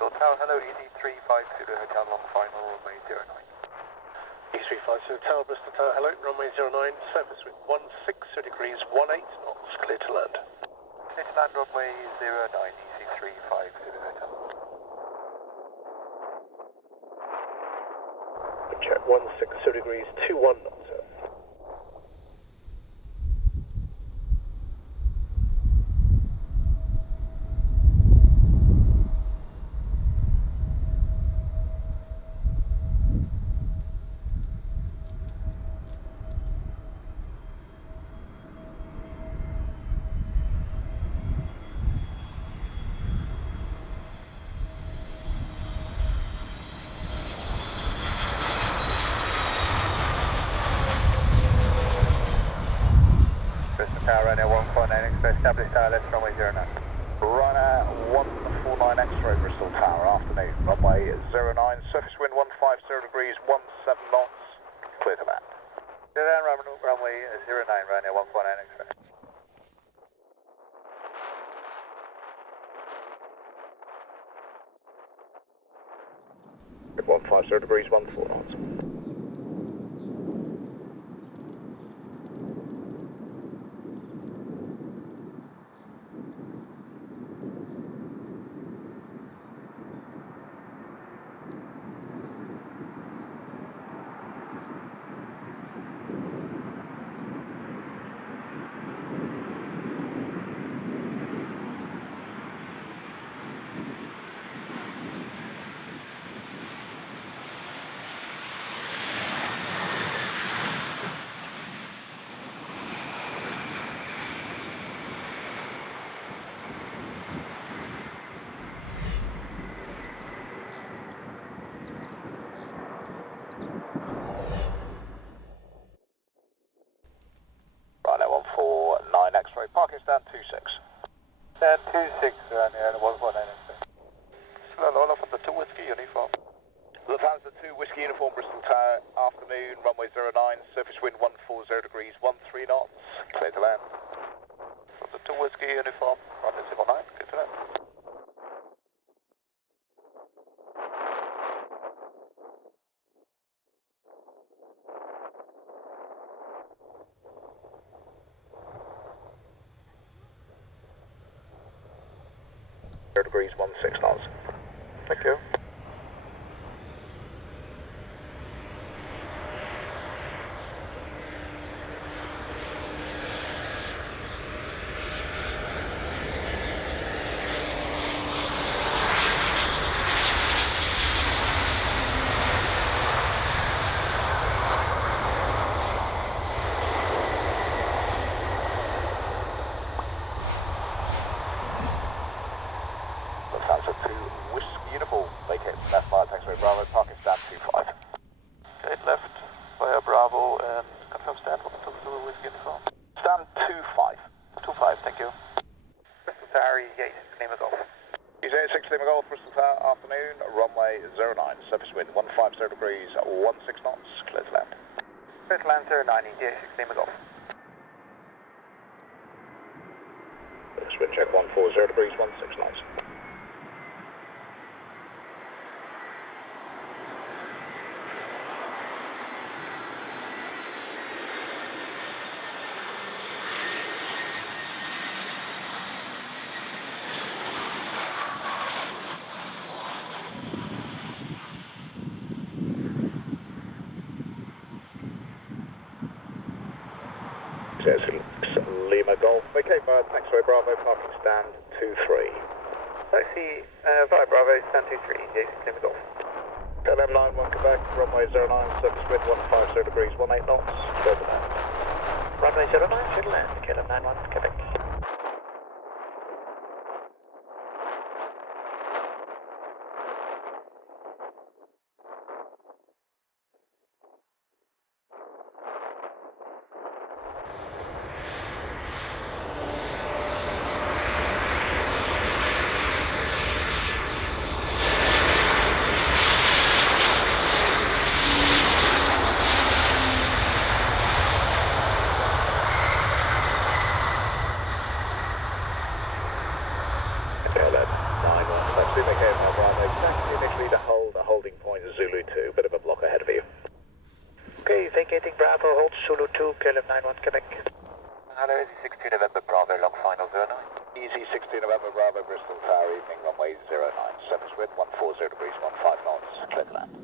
Bristol Tower, hello, ED350 Hotel on final runway 09. E350 Tower, Bristol Tower, hello, runway 09, surface wind 16 degrees, 18 knots, clear to land. Clear to land, runway 09, EC350 Hotel. Check 16 degrees, 21 knots, sir. Ryanair 149 Express, established tower, left runway 09. Ryanair 149 X-ray Bristol Tower, afternoon, runway 09, surface wind 150 degrees, 17 knots, clear to land. Clear to land, runway 09, Ryanair 149 Express. At 150 degrees, 14 knots. X-ray, parking stand 26. Stand 26, Ryanair 149 Express. Hello, from the 2 Whiskey uniform. Lufthansa 2 Whiskey uniform, Bristol Tower, afternoon, runway 09, surface wind 140 degrees, 13 knots, clear to land. From the 2 Whiskey uniform, runway 09, clear to land. Degrees, 16 knots. Thank you. Lufthansa 2 Whiskey uniform, vacate left via taxiway Bravo, parking stand 25. Gate left via Bravo and confirm stand for the 2 Whiskey uniform. Stand 25. 25, thank you. Bristol Tower, EasyJet, Lima Golf. easyJet 6 Lima Golf, Bristol Tower, afternoon, runway 09, surface wind 150 degrees, 16 knots, clear to land. Clear to land 09, EasyJet 6 Lima Golf. Wind check 140 degrees, 16 knots. Lima Golf, vacate via taxiway Bravo, parking stand 23. Taxi via Bravo, stand 23, EasyJet 6 Lima Golf. KLM 91 Quebec, runway 09, surface wind 150 degrees, 18 knots, clear to land. Runway 09, clear to land, KLM 91 Quebec. Alpha Bravo, taxi initially to hold a holding point Zulu 2, bit of a block ahead of you. Okay, vacating Bravo, hold Zulu 2, KLM 91, Quebec. Hello, Easy 62 November Bravo, log final 09. Easy 60 November Bravo, Bristol Tower, evening, runway 09, surface wind 140 degrees, 15 knots, clear to land.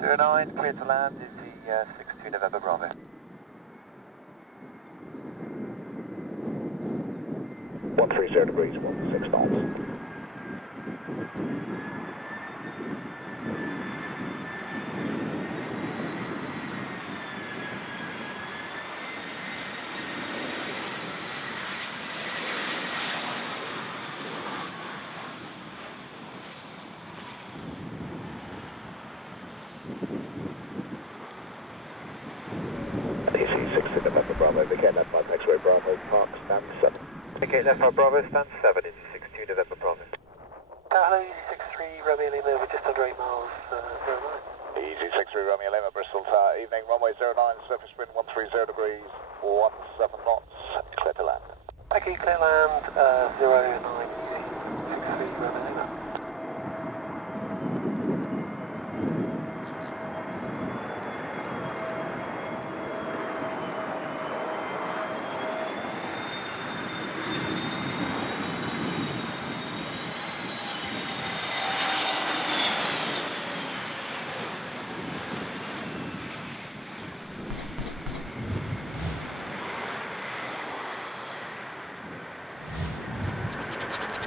09, clear to land, Easy 62 November Bravo. 130 degrees, 16 knots. ATC 60 November Bravo, vacate left 5 X-ray Bravo, park, stand 7. Vacate left 5 Bravo, stand 7, Easy 62 November Bravo. Hello, Easy 63 Romeo Lima, we're just under 8 miles, 09. Easy 63 Romeo Lima, Bristol Tower, evening, runway 09, surface wind 130 degrees, 17 knots, clear to land. Okay, clear land, 09, Easy 63 Romeo Lima.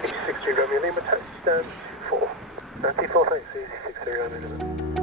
Easy 63 Romeo Lima, touchdown 4. 94, thanks, Easy 63 Romeo Lima.